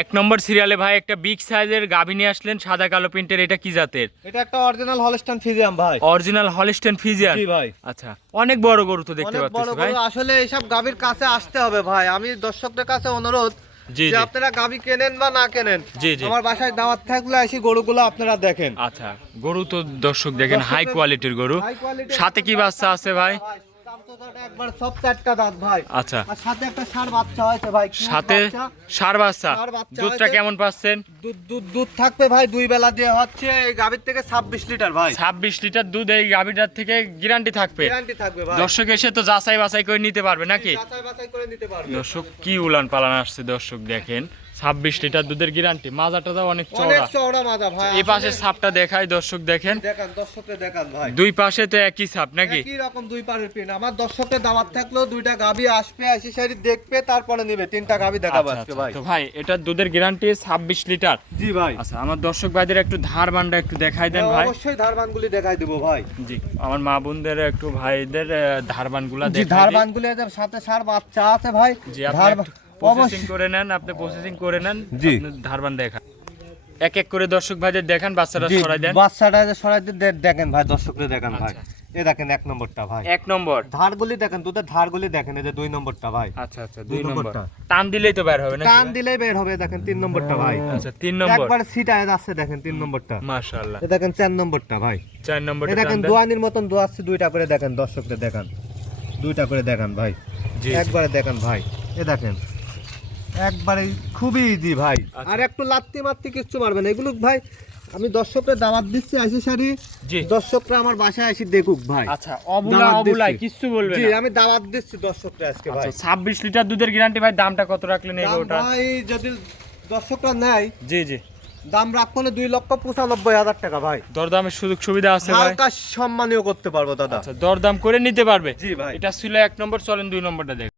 এক নম্বর সিরিয়ালে ভাই একটা বিগ সাইজের গাভী নিয়ে আসলেন, সাদা কালো প্রিন্টের। এটা কি জাতের? এটা একটা অরিজিনাল হলস্টাইন ফ্রিজিয়ান ভাই। Original Holstein Friesian. জি ভাই। আচ্ছা, অনেক বড় গরু তো দেখতে অনেক বড় পাচ্ছি ভাই। গরু, আসলে এইসব গাভীর কাছে আসতে হবে ভাই। আমি দর্শকদের কাছে অনুরোধ, জি যে জি আপনারা গাভী কেনেন বা না কেনেন, জি জি। আমার বাসায় দাওয়াত থাকলে এসে গরুগুলো আপনারা দেখেন। আচ্ছা, গরু তো দর্শক দেখেন হাই কোয়ালিটির গরু। হাই কোয়ালিটির সাথে কি বাচ্চা আছে ভাই? একবার সব চারটা দাঁত ভাই। আচ্ছা, আর সাথে একটা ষাঁড় বাচ্চা হয়েছে ভাই। সাথে ষাঁড় বাচ্চা। ষাঁড় বাচ্চা দুধটা হয়েছে। কেমন পাচ্ছেন? দুধ থাকবে ভাই দুই বেলা দিয়ে হচ্ছে এই গাভীর থেকে 26 লিটার ভাই। 26 লিটার দুধ এই গাভীটার থেকে গ্যারান্টি থাকবে। গ্যারান্টি থাকবে ভাই। দর্শক এসে তো যাচাই বাছাই করে নিতে পারবে নাকি? যাচাই বাছাই করে নিতে পারবে। দর্শক কি উলান পালান আসছে দর্শক দেখেন। 26 লিটার দুধের গ্যারান্টি। মাজাটাও অনেক অনেক চওড়া। চওড়া মাজা ভাই। এই পাশে ছাপটা দেখাই দর্শক দেখেন। দেখান দর্শককে দেখান ভাই। দুই পাশে তো একই ছাপ নাকি? একই রকম দুই পারের পিন। আমার দর্শকদের দাওয়াত থাকলেও দুইটা গাভী আসবে, এসে সারি দেখবে, তারপরে নিবে। তিনটা গাভী দেখাবো আচ্ছা, আজকে আচ্ছা। ভাই। তো ভাই এটার দুধের গ্যারান্টি 26 লিটার। জি ভাই। আচ্ছা, আমার দর্শক ভাইদের একটু ধারবানটা একটু দেখাই দেন ভাই। অবশ্যই ধারবানগুলি দেখাই দেবো ভাই। জি, আমার মা বোনদের একটু ভাইদের ধারবানগুলা জি দেখাই দিন। ধারবানগুলি সাথে ষাঁড় বাচ্চা আছে ভাই। জি, আপনি প্রসেসিং করে নেন, আপনি প্রসেসিং করে নেন। জি। আপনি ধারবান দেখান। এক এক করে দর্শক ভাইদের দেখান, বাচ্চাটা জি, সরাই দেন। বাচ্চাটা সরাই দেখেন ভাই, দর্শকদের দেখান ভাই। আচ্ছা। এ দেখেন এক নম্বরটা ভাই। এক নম্বর। ধারগুলি দেখেন, দুধের ধারগুলি দেখেন। এই যে দুই নম্বরটা ভাই। আচ্ছা আচ্ছা, দুই দুই নম্বর। নম্বরটা। টান দিলেই তো বের হবে না? টান দিলেই বের হবে। দেখেন তিন নম্বরটা ভাই। আচ্ছা, 3 নম্বর। একবারে সিটায় যাচ্ছে, দেখেন তিন নম্বরটা। মাশাআল্লাহ। এ দেখেন 4 নম্বরটা ভাই। 4 এ নম্বরটা দেখেন টান দেন। দোয়ানির মতন দোয়াচ্ছে, দুইটা করে দেখেন দর্শকদের দেখান। দুইটা করে দেখান ভাই। জি, জি। একবারে দেখান ভাই। এ দেখেন একবারে খুবই ইজি ভাই। আচ্ছা। আর একটু লাত্তি মাত্তি কিচ্ছু পারবে না এগুলো ভাই। আমি দর্শকদের দাওয়াত দিচ্ছি, আসি সারি জি। দর্শকরা আমার বাসায় এসে দেখুক ভাই। আচ্ছা, অবুলা দাওয়াত অবুলাই দিচ্ছি। কিচ্ছু বলবে জি না। আমি দাওয়াত দিচ্ছি দর্শকরা আজকে ভাই। আচ্ছা, 26 লিটার দুধের গ্যারান্টি ভাই। দামটা কত রাখলেন এই দাম গরুটা? ভাই যদি দর্শকরা নেয়, জি জি। দাম রাখবো 2,95,000 টাকা ভাই। দরদামের সুযোগ সুবিধা আছে ভাই? হালকা সম্মানীয় করতে পারবো দাদা। আচ্ছা, দরদাম করে নিতে পারবে। জি ভাই। এটা ছিল 1 নম্বর, চলেন 2 নম্বরটা দেখ।